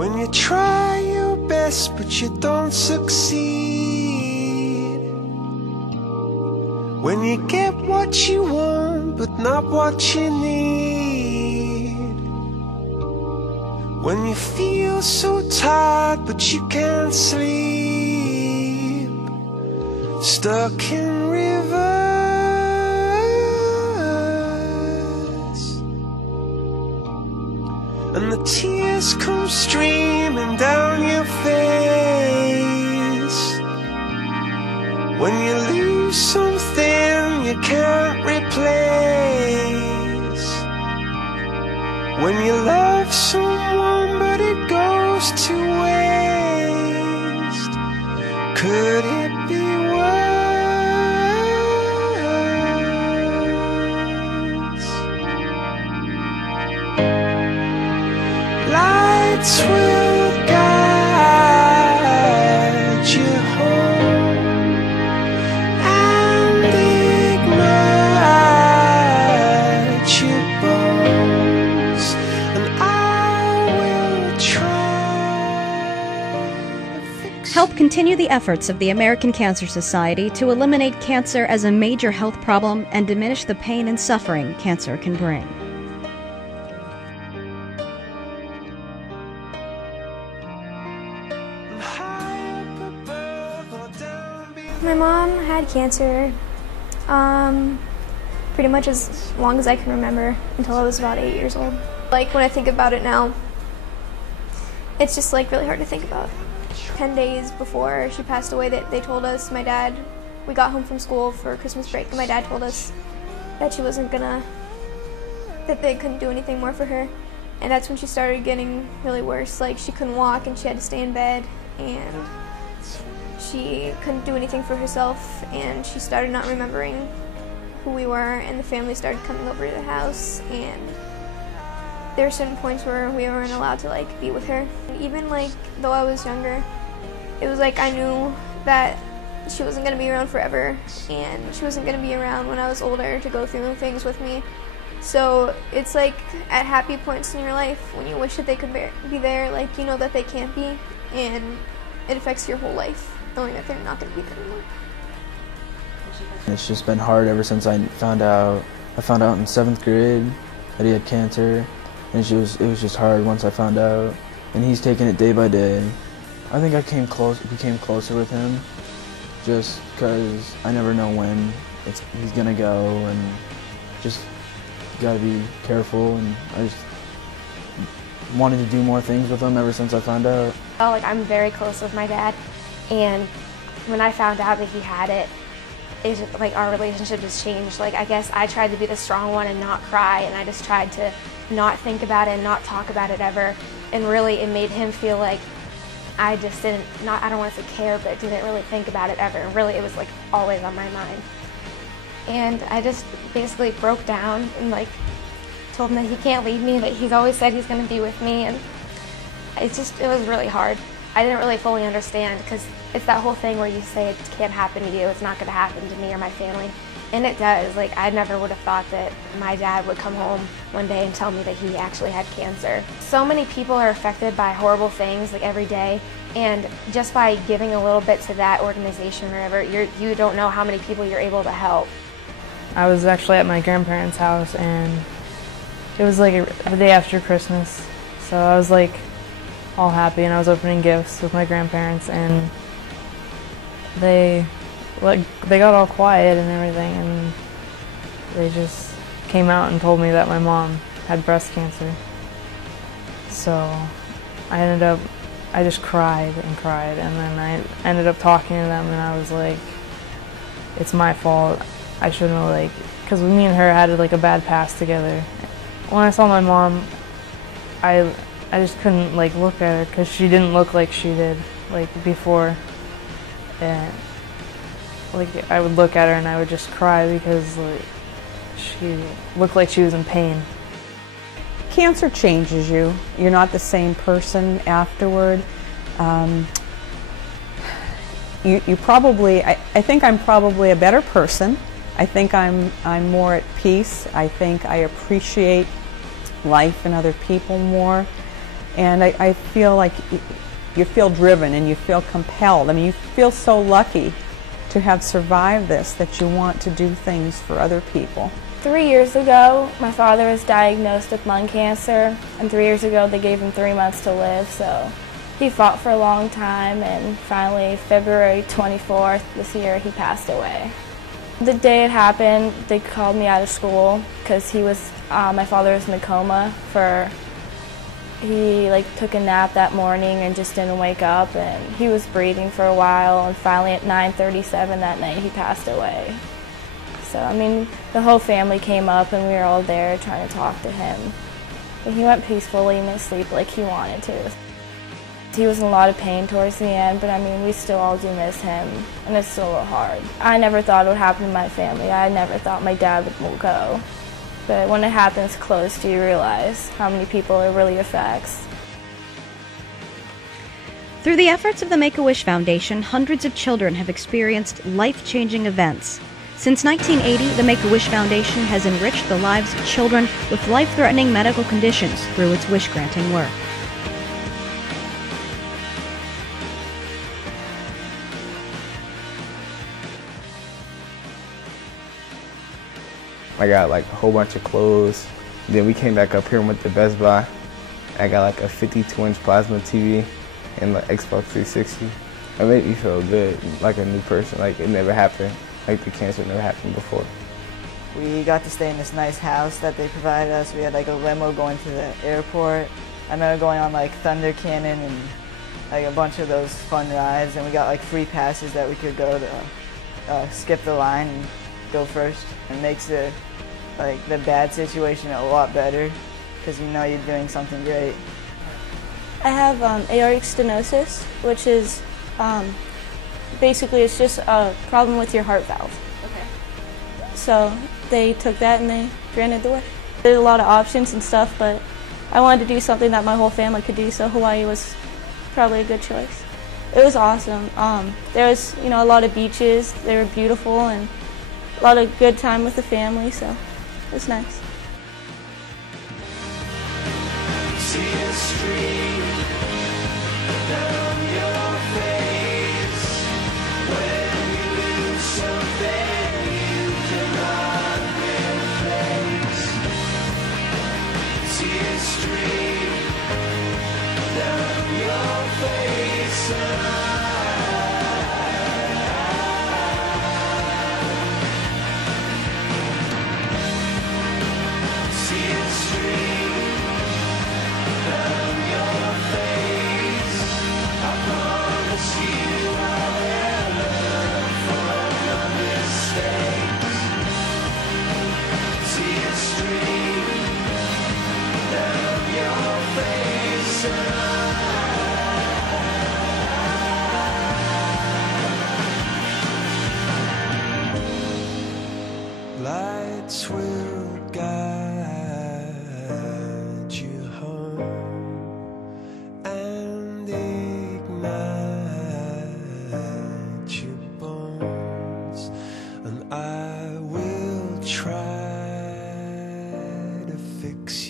When you try your best but you don't succeed, when you get what you want but not what you need, when you feel so tired but you can't sleep, stuck in rivers, and the tears come streaming down your face, when you lose something you can't replace, when you love someone but it goes to waste, could it be worse? Lights will guide you home and ignite your bones, and I will try to fix. Help continue the efforts of the American Cancer Society to eliminate cancer as a major health problem and diminish the pain and suffering cancer can bring. My mom had cancer pretty much as long as I can remember, until I was about 8 years old. Like, when I think about it now, it's just like really hard to think about. 10 days before she passed away, they told us, we got home from school for Christmas break, and my dad told us that she wasn't gonna, that they couldn't do anything more for her. And that's when she started getting really worse. Like, she couldn't walk and she had to stay in bed, and she couldn't do anything for herself, and she started not remembering who we were, and the family started coming over to the house, and there were certain points where we weren't allowed to like be with her. And even like though I was younger, it was like I knew that she wasn't going to be around forever, and she wasn't going to be around when I was older to go through things with me. So it's like at happy points in your life when you wish that they could be there, like you know that they can't be, and it affects your whole life knowing that they're not going to be there anymore. It's just been hard ever since I found out. I found out in 7th grade that he had cancer, and it was just hard once I found out. And he's taking it day by day. I think I became closer with him, just because I never know when he's gonna go, and just gotta be careful. And I just wanted to do more things with him ever since I found out. Well, like, I'm very close with my dad, and when I found out that he had it, it's just, like, our relationship just changed. Like, I guess I tried to be the strong one and not cry, and I just tried to not think about it and not talk about it ever. And really, it made him feel like I just didn't, I don't want to say care, but didn't really think about it ever. And really, it was like always on my mind. And I just basically broke down and like told him that he can't leave me, that he's always said he's going to be with me, and it was really hard. I didn't really fully understand, because it's that whole thing where you say it can't happen to you, it's not going to happen to me or my family. And it does. Like, I never would have thought that my dad would come home one day and tell me that he actually had cancer. So many people are affected by horrible things, like, every day, and just by giving a little bit to that organization or whatever, you don't know how many people you're able to help. I was actually at my grandparents' house, and it was like the day after Christmas, so I was like all happy, and I was opening gifts with my grandparents, and they got all quiet and everything, and they just came out and told me that my mom had breast cancer. So I just cried and cried, and then I ended up talking to them, and I was like, it's my fault. I shouldn't have, like, because me and her had like a bad past together. When I saw my mom, I just couldn't like look at her, because she didn't look like she did like before. And like, I would look at her and I would just cry, because like she looked like she was in pain. Cancer changes you. You're not the same person afterward. You probably, I think I'm probably a better person. I think I'm more at peace. I think I appreciate life and other people more. And I feel like you feel driven and you feel compelled. I mean, you feel so lucky to have survived this that you want to do things for other people. 3 years ago, my father was diagnosed with lung cancer, and 3 years ago they gave him 3 months to live, so he fought for a long time, and finally, February 24th this year, he passed away. The day it happened, they called me out of school because my father was in a coma he took a nap that morning and just didn't wake up, and he was breathing for a while, and finally at 9:37 that night he passed away. So, I mean, the whole family came up and we were all there trying to talk to him. But he went peacefully in his sleep like he wanted to. He was in a lot of pain towards the end, but I mean, we still all do miss him, and it's still a little hard. I never thought it would happen to my family. I never thought my dad would go. But when it happens close to you, realize how many people it really affects. Through the efforts of the Make-A-Wish Foundation, hundreds of children have experienced life-changing events. Since 1980, the Make-A-Wish Foundation has enriched the lives of children with life-threatening medical conditions through its wish-granting work. I got like a whole bunch of clothes. Then we came back up here and went to Best Buy. I got like a 52-inch plasma TV and the Xbox 360. It made me feel good, like a new person, like it never happened, like the cancer never happened before. We got to stay in this nice house that they provided us. We had like a limo going to the airport. I remember going on like Thunder Cannon and like a bunch of those fun rides, and we got like free passes that we could go to skip the line and go first. It makes the bad situation a lot better because you know you're doing something great. I have aortic stenosis, which is basically it's just a problem with your heart valve. Okay. So they took that and they granted the wish. There's a lot of options and stuff, but I wanted to do something that my whole family could do, so Hawaii was probably a good choice. It was awesome. There was, a lot of beaches. They were beautiful and a lot of good time with the family, so it was nice. See a stream down your face. When you lose something you cannot replace. See a stream down your face. See a stream down your face. I promise you I'll learn from your mistakes. See a stream down your face. Lights will guide you home and ignite your bones, and I will try to fix you.